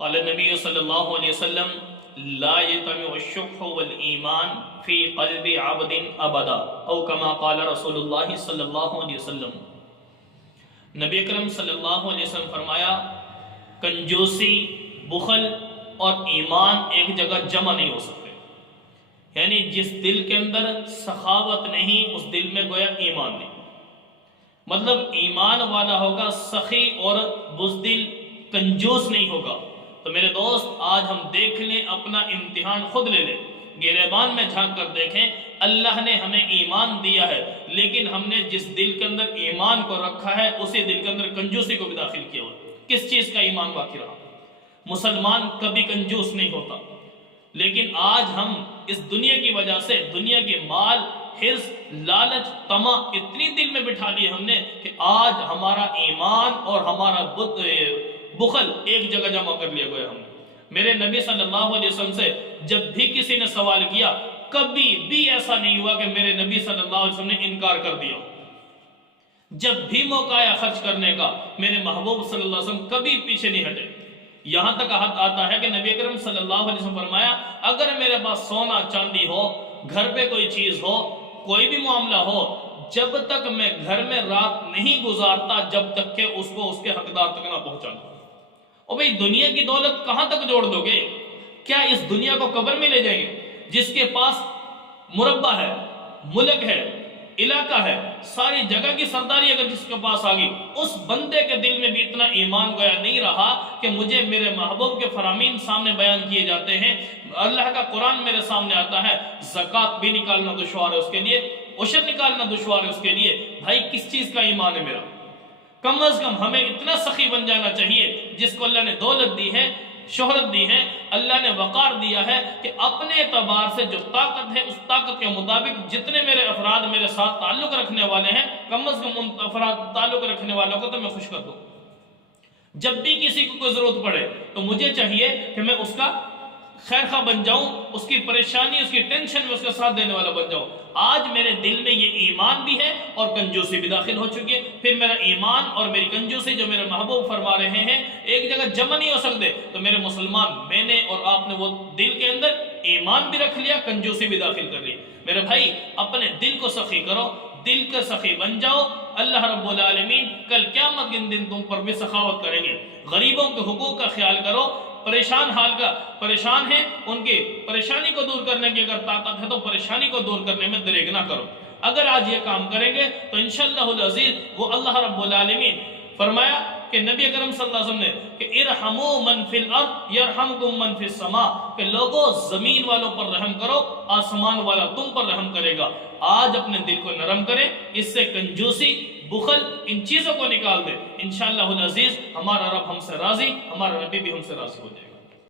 قال النبی صلی اللہ علیہ وسلم لا يطمع الشح والایمان فی قلب عبد ابدا او کما قال رسول اللہ صلی اللہ علیہ وسلم۔ نبی اکرم صلی اللہ علیہ وسلم فرمایا کنجوسی، بخل اور ایمان ایک جگہ جمع نہیں ہو سکتے، یعنی جس دل کے اندر سخاوت نہیں اس دل میں گویا ایمان نہیں۔ مطلب ایمان والا ہوگا سخی اور بزدل، کنجوس نہیں ہوگا۔ تو میرے دوست آج ہم دیکھ لیں، اپنا امتحان خود لے لیں، گریبان میں جھانک کر دیکھیں۔ اللہ نے ہمیں ایمان دیا ہے، لیکن ہم نے جس دل کے اندر ایمان کو رکھا ہے اسی دل کے اندر کنجوسی کو بھی داخل کیا ہوا۔ کس چیز کا ایمان باقی رہا؟ مسلمان کبھی کنجوس نہیں ہوتا، لیکن آج ہم اس دنیا کی وجہ سے دنیا کے مال، حرص، لالچ، طمع اتنی دل میں بٹھا لی ہم نے کہ آج ہمارا ایمان اور ہمارا بخل ایک جگہ جمع کر لیا گیا ہم نے۔ میرے نبی صلی اللہ علیہ وسلم سے جب بھی کسی نے سوال کیا، کبھی بھی ایسا نہیں ہوا کہ میرے نبی صلی اللہ علیہ وسلم نے انکار کر دیا۔ جب بھی موقع آیا خرچ کرنے کا، میرے محبوب صلی اللہ علیہ وسلم کبھی پیچھے نہیں ہٹے۔ یہاں تک آتا ہے کہ نبی اکرم صلی اللہ علیہ وسلم فرمایا اگر میرے پاس سونا چاندی ہو، گھر پہ کوئی چیز ہو، کوئی بھی معاملہ ہو، جب تک میں گھر میں رات نہیں گزارتا جب تک کہ اس کو اس کے حقدار تک نہ پہنچا دوں۔ اور بھئی دنیا کی دولت کہاں تک جوڑ دو گے؟ کیا اس دنیا کو قبر میں لے جائیں گے؟ جس کے پاس مربع ہے، ملک ہے، علاقہ ہے، ساری جگہ کی سرداری اگر جس کے پاس آگئی، اس بندے کے دل میں بھی اتنا ایمان گویا نہیں رہا کہ مجھے میرے محبوب کے فرامین سامنے بیان کیے جاتے ہیں، اللہ کا قرآن میرے سامنے آتا ہے، زکوٰۃ بھی نکالنا دشوار ہے اس کے لیے، عشر نکالنا دشوار ہے اس کے لیے۔ بھائی کس چیز کا ایمان ہے میرا؟ کم از کم ہمیں اتنا سخی بن جانا چاہیے، جس کو اللہ نے دولت دی ہے، شہرت دی ہے، اللہ نے وقار دیا ہے، کہ اپنے اعتبار سے جو طاقت ہے اس طاقت کے مطابق جتنے میرے افراد میرے ساتھ تعلق رکھنے والے ہیں، کم از کم ان افراد تعلق رکھنے والوں کو تو میں خوش کر دوں۔ جب بھی کسی کو کوئی ضرورت پڑے تو مجھے چاہیے کہ میں اس کا خیر خواہ بن جاؤں، اس کی پریشانی، اس کی ٹینشن میں اس کا ساتھ دینے والا بن جاؤں۔ آج میرے دل میں یہ ایمان بھی ہے اور کنجوسی بھی داخل ہو چکی ہے، پھر میرا ایمان اور میری کنجوسی جو میرے محبوب فرما رہے ہیں ایک جگہ جمع نہیں ہو سکتے، تو میرے مسلمان، میں نے اور آپ نے وہ دل کے اندر ایمان بھی رکھ لیا، کنجوسی بھی داخل کر لی۔ میرے بھائی اپنے دل کو سخی کرو، دل کا سخی بن جاؤ، اللہ رب العالمین کل قیامت کے دن تم پر بھی سخاوت کریں گے۔ غریبوں کے حقوق کا خیال کرو، پریشان ہیں ان کی پریشانی کو دور کرنے کی اگر طاقت ہے تو پریشانی کو دور کرنے میں دریغ نہ کرو۔ اگر آج یہ کام کریں گے تو انشاءاللہ العزیز وہ اللہ رب العالمین فرمایا کہ نبی اکرم صلی اللہ علیہ وسلم نے کہ ارحموا من فی الارض یرحمکم من فی السماء، کہ لوگوں زمین والوں پر رحم کرو، آسمان والا تم پر رحم کرے گا۔ آج اپنے دل کو نرم کریں، اس سے کنجوسی، بخل، ان چیزوں کو نکال دے، انشاءاللہ العزیز ہمارا رب ہم سے راضی، ہمارا نبی بھی ہم سے راضی ہو جائے گا۔